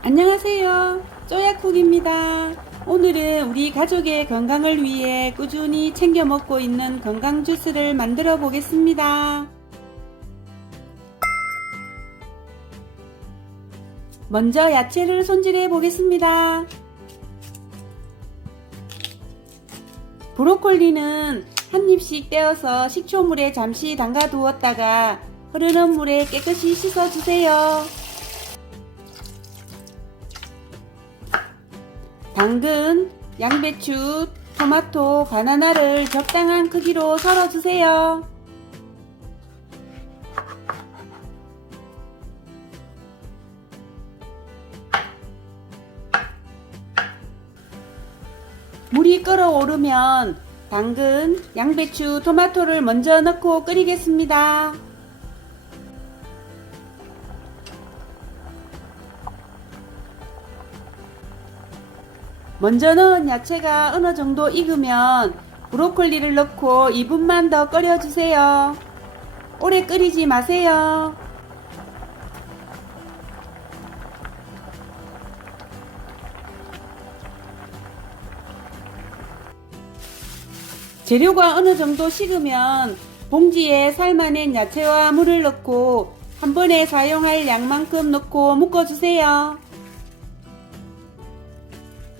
안녕하세요. 쪼야쿡입니다. 오늘은 우리 가족의 건강을 위해 꾸준히 챙겨 먹고 있는 건강 주스를 만들어 보겠습니다. 먼저 야채를 손질해 보겠습니다. 브로콜리는 한 입씩 떼어서 식초물에 잠시 담가 두었다가 흐르는 물에 깨끗이 씻어 주세요. 당근, 양배추, 토마토, 바나나를 적당한 크기로 썰어 주세요. 물이 끓어오르면 당근, 양배추, 토마토를 먼저 넣고 끓이겠습니다. 먼저 넣은 야채가 어느 정도 익으면 브로콜리를 넣고 2분만 더 끓여주세요. 오래 끓이지 마세요. 재료가 어느 정도 식으면 봉지에 삶아낸 야채와 물을 넣고 한 번에 사용할 양만큼 넣고 묶어주세요.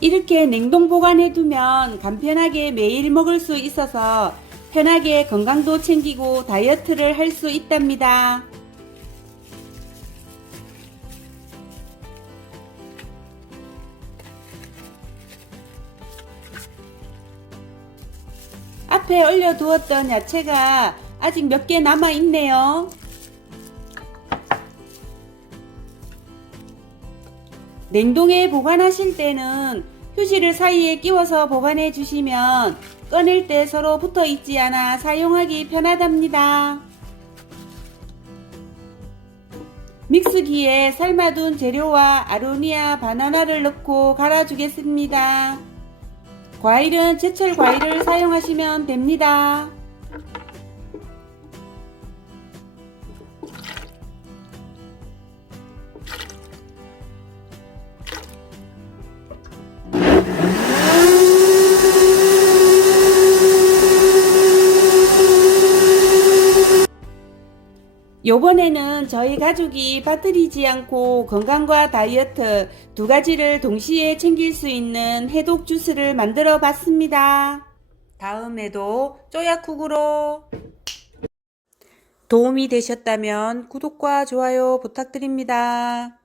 이렇게 냉동 보관해 두면 간편하게 매일 먹을 수 있어서 편하게 건강도 챙기고 다이어트를 할 수 있답니다. 앞에 얼려두었던 야채가 아직 몇 개 남아 있네요. 냉동에 보관하실 때는 휴지를 사이에 끼워서 보관해 주시면 꺼낼 때 서로 붙어 있지 않아 사용하기 편하답니다. 믹스기에 삶아둔 재료와 아로니아 바나나를 넣고 갈아주겠습니다. 과일은 제철 과일을 사용하시면 됩니다. 요번에는 저희 가족이 빠뜨리지 않고 건강과 다이어트 두 가지를 동시에 챙길 수 있는 해독 주스를 만들어 봤습니다. 다음에도 쪼야쿡으로 도움이 되셨다면 구독과 좋아요 부탁드립니다.